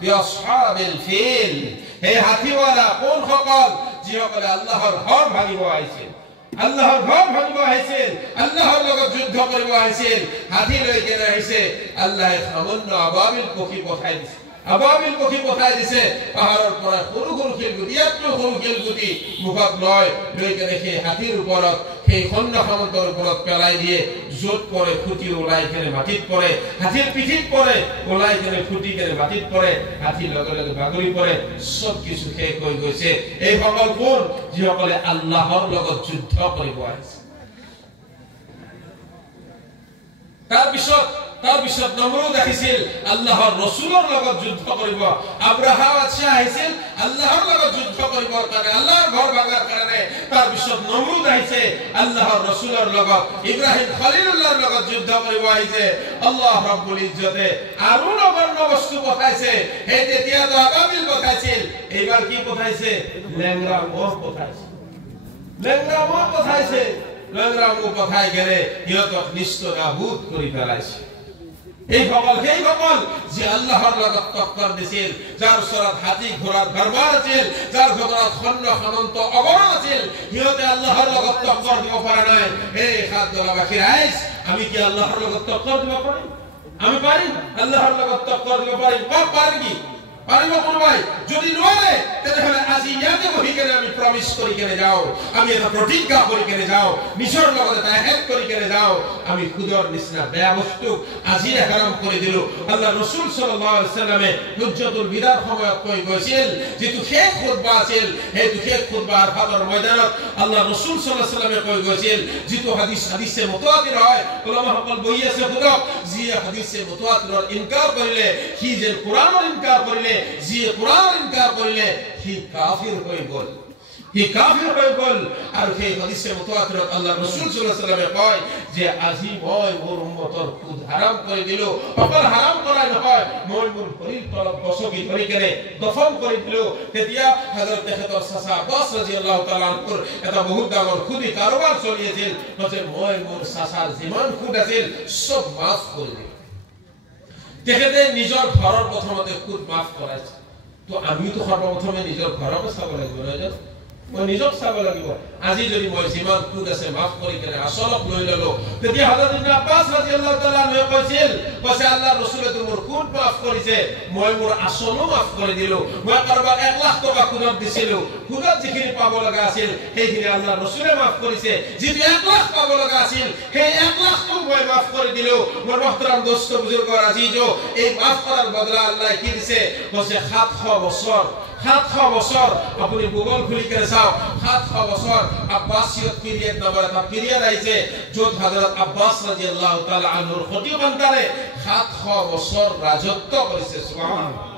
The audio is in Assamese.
বিআসহাবিল ফিল, হে হাতিওয়ালা কোন সকল যিসকলে আল্লাহৰ ঘৰ ভাঙিব আহিছিল, আল্লাহৰ ঘৰ ভাঙিব আহিছিল, আল্লাহৰ লগত যুদ্ধ কৰিব আহিছিল, হাতী লৈ কেনে আহিছে। আল্লাহে সামান্য আবাবিল পক্ষী পঠাই দিছে, আবাবিল পক্ষী পঠাই দিছে পাহাৰৰ পৰা সৰু সৰু শিলগুটি, ইয়াতকৈ সৰু শিলগুটি মুখত লৈ কেনে সেই হাতীৰ ওপৰত, সেই সৈন্য সামন্তৰ ওপৰত পেলাই দিয়ে। য'ত পৰে ফুটি ওলাই কেনে মাটিত পৰে, হাতীৰ পিঠিত পৰে, ওলাই কেনে ফুটি কেনে মাটিত পৰে, হাতীৰ লগে লগে বাগৰি পৰে। চব কিছু শেষ হৈ গৈছে। এই সকল কোন? যিসকলে আল্লাহৰ লগত যুদ্ধ কৰিব আহিছে। তাৰপিছত নমৰুদ আহিছিল আল্লাহৰ ৰসুলৰ লগত যুদ্ধ কৰিব। আব্ৰাহা বাদশাহ আহিছিল আল্লাহৰ লগত যুদ্ধ কৰিবৰ কাৰণে, আল্লাহৰ ঘৰ ভাঙাৰ কাৰণে। তাৰপিছত নমৰুদ আহিছে আল্লাহৰ ৰসুলৰ লগত, ইব্ৰাহিম খলিলুল্লাহৰ লগত যুদ্ধ কৰিব আহিছে। আল্লাহ ৰাব্বুল ইজ্জতে আৰু নগণ্য বস্তু পঠাইছে। সেই তেতিয়াতো আবাবিল পঠাইছিল, এইবাৰ কি পঠাইছে? লেংৰা মহ পঠাইছে, লেংৰা মহ পঠাইছে। লেংৰা মহ পঠাই কেনে সিহঁতক নিষ্ট নাবুদ কৰি পেলাইছে। এই সকল সেই সকল যে আল্লাহৰ লগত টক্কৰ দিছিল, যাৰ ওচৰত হাতী ঘোঁৰাৰ দৰবাৰ আছিল, যাৰ ঘৰত সৈন্য সামন্ত অগণন আছিল, সিহঁতে আল্লাহৰ লগত টক্কৰ দিব পৰা নাই। এই সাতদলাবাসী ৰাইজ, আমি কি আল্লাহৰ লগত টক্কৰ দিব পাৰিম? আমি পাৰিম আল্লাহৰ লগত টক্কৰ দিব পাৰিম? পাৰি কি? পাৰিব কোনোবাই? যদি নোৱাৰে তেনেহলে আজি ইয়াতে বহি কেনে আমি প্ৰমিছ কৰি কেনে যাওঁ, আমি এটা প্ৰতিজ্ঞা কৰি কেনে যাওঁ, নিজৰ লগত এটা এহেদ কৰি কেনে যাওঁ, আমি খুদৰ নিচিনা বেয়া বস্তু আজি হাৰাম কৰি দিলো। আল্লাহ ৰসুল সাল্লাল্লাহু আলাইহি ওয়াসাল্লামে হুজ্জাতুল বিদাৰ সময়ত কৈ গৈছিল, যিটো শেষ খুতবা আছিল, সেইটো শেষ খুতবা আৰফাতৰ ময়দানত আল্লাহ ৰসুল সাল্লাল্লাহু আলাইহি ওয়াসাল্লামে কৈ গৈছিল, যিটো হাদিছে মুতাৱাতিৰ হয়। উলামাসকল বহি আছে, শুনক, যি হাদিছে মুতাৱাতিৰৰ ইনকাৰ কৰিলে সি যে কোৰাণৰ ইনকাৰ কৰিলে, যি কোৰাণৰ ইনকাৰ কৰিলে সি কাফিৰ হৈ গ'ল, সি কাফিৰ হৈ গ'ল। আৰু সেই হাদিছে মুতাৱাতিৰত আল্লাহ ৰাসূল সাল্লাল্লাহু আলাইহি ওয়াসাল্লামে কয় যে আজি মই মোৰ উম্মতৰ খুদ হাৰাম কৰি দিলো। অকল হাৰাম কৰাই নহয়, মই মোৰ শৰীৰ তলত গছকি ধৰি কেনে দফন কৰি দিলো। তেতিয়া হযৰত তেখেতৰ চাচা আব্বাস ৰাদিয়াল্লাহু তাআলা আনহুৰ এটা বহুত ডাঙৰ খুদি কাৰোবাৰ চলি আছিল, যে মই মোৰ চাচাৰ যিমান খুদ আছিল চব মাফ কৰি দিলো। তেখেতে নিজৰ ঘৰৰ প্ৰথমতে খুদ মাফ কৰাইছে। তো আমিতো সৰ্বপ্ৰথমে নিজৰ ঘৰকে চাব লাগিব, নহয় জানো? মই নিজক চাব লাগিব। আজি যদি মই যিমান খুদ আছে মাফ কৰি কেনে আচলক লৈ ললো, তেতিয়া হযৰত ইবনে আব্বাস ৰাদিয়াল্লাহু তাআলা আনহু কৈছিল, আল্লাহ ৰাসূলে তো মোৰ খুদ মাফ কৰিছে, মই মোৰ আচলো মাফ কৰি দিলো। মই কাৰোবাক 1 লাখ টকা খুদত দিছিলো, খুদত যিখিনি পাব লগা আছিল সেইখিনি আল্লাহ ৰাসূলে মাফ কৰিছে। যিটো 1 লাখ পাব লগা আছিল সেই 1 লাখটো মই মাফ কৰি দিলো। মোৰ মহতৰম দোস্ত বুজুৰ্গ আজিজো, এই মাফ কৰাৰ বদলা আল্লাহ কি দিছে? 700 বছৰ, 700 বছৰ। আপুনি গুগল খুলি কেনে চাওক, 700 বছৰ আব্বাসিয়ত পিৰিয়ড নামৰ এটা পিৰিয়ড আহিছে, য'ত হযৰত আব্বাস ৰাদিয়াল্লাহু তাআলা আনহুৰ সতি সন্তানে 700 বছৰ ৰাজত্ব কৰিছে। সুবহানাল্লাহ।